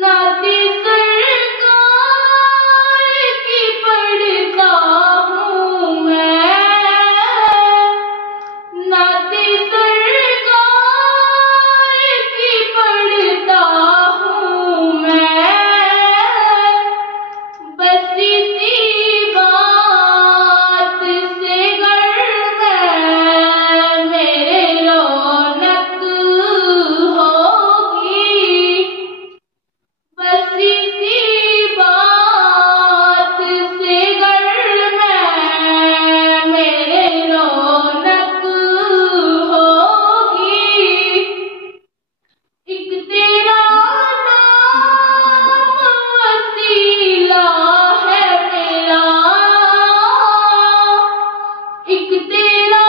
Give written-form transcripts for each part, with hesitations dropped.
ناطے سرکار کی پڑھتا ہوں میں، ناطے سرکار کی پڑھتا ہوں میں، بس اسی بات سے گر میں میرے رونق ہوگی، بس اسی بات سے گر میرے رونق ہوگی، ایک تیرا نام وسیلہ ہے میرا، ایک تیرا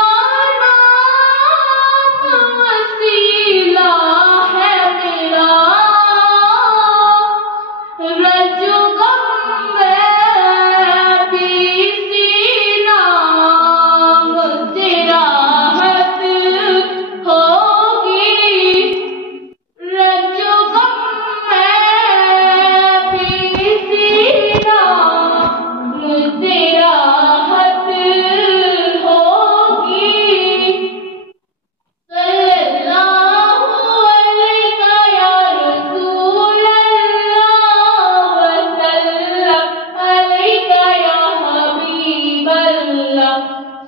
نام وسیلہ ہے میرا، رنج و غم میں بھی اسی نام سے راحت ہوگی، رنج و غم میں بھی اسی نام سے راحت ہوگی، صلی اللہ علیہ یا رسول اللہ وسلم علیہ یا حبیب اللہ،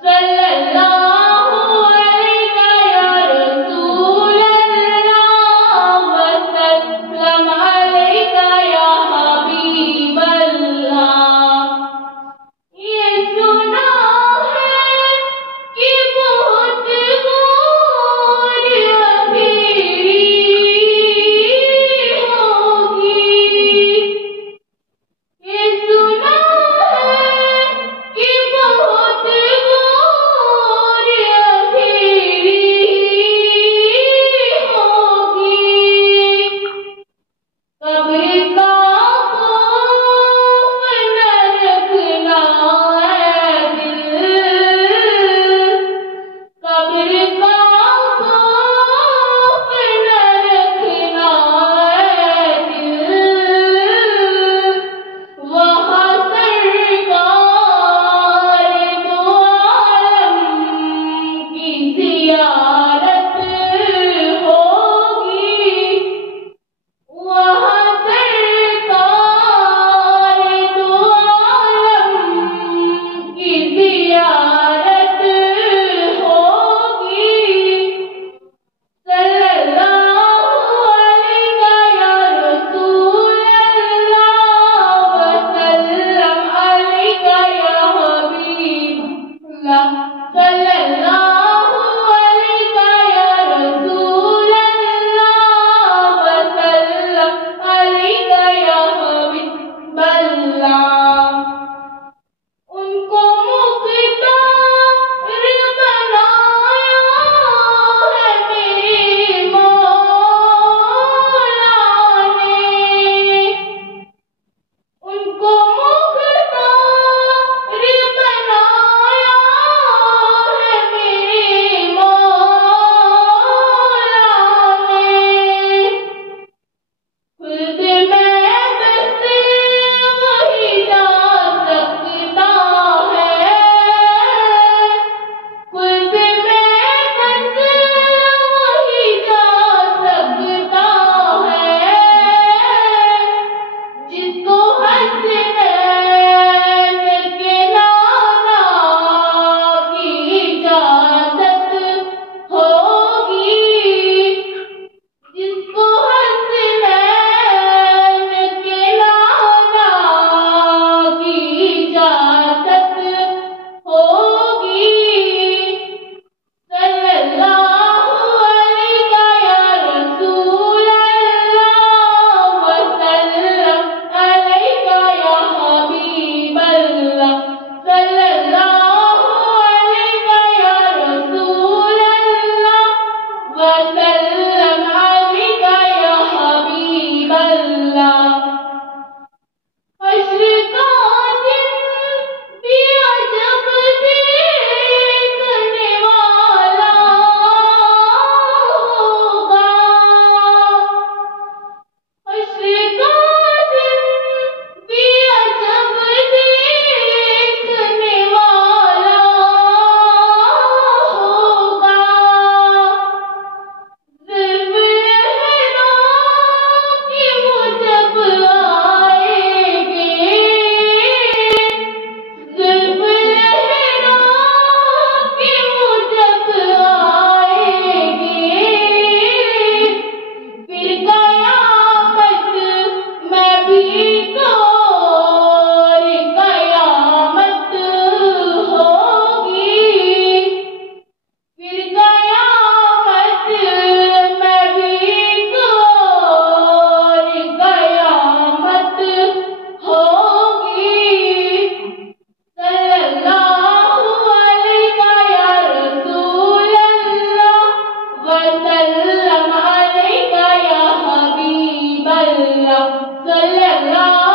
صلی اللہ علیہ یا رسول اللہ وسلم علیہ یا حبیب اللہ۔ یہ سنا ہے کہ بہت غور اندھیری ہوگی، یہ سنا ہے کہ بہت غور اندھیری ہوگی، قبر کا خوف نہ رکھنا اے دل، قبر کا خوف نہ رکھنا اے دل، وہاں سرکار دو عالم کی زیارت ہوگی، وہاں سرکار دو عالم کی زیارت ہوگی، صلی اللہ علیہ یا رسول اللہ وسلم علیہ یا حبیب اللہ، صلی اللہ علیہ یا رسول اللہ وسلم علیہ یا حبیب اللہ۔ ان کو مختار بنایا ہے میرے مولا نے، ان کو مختار بنایا ہے میرے مولا نے، خود میں بس وہی جا سکتا ہے، خود میں بس وہی جا سکتا ہے، جس کو حسنین کے نانا کی اجازت ہوگی، جس کو حسنین صلی اللہ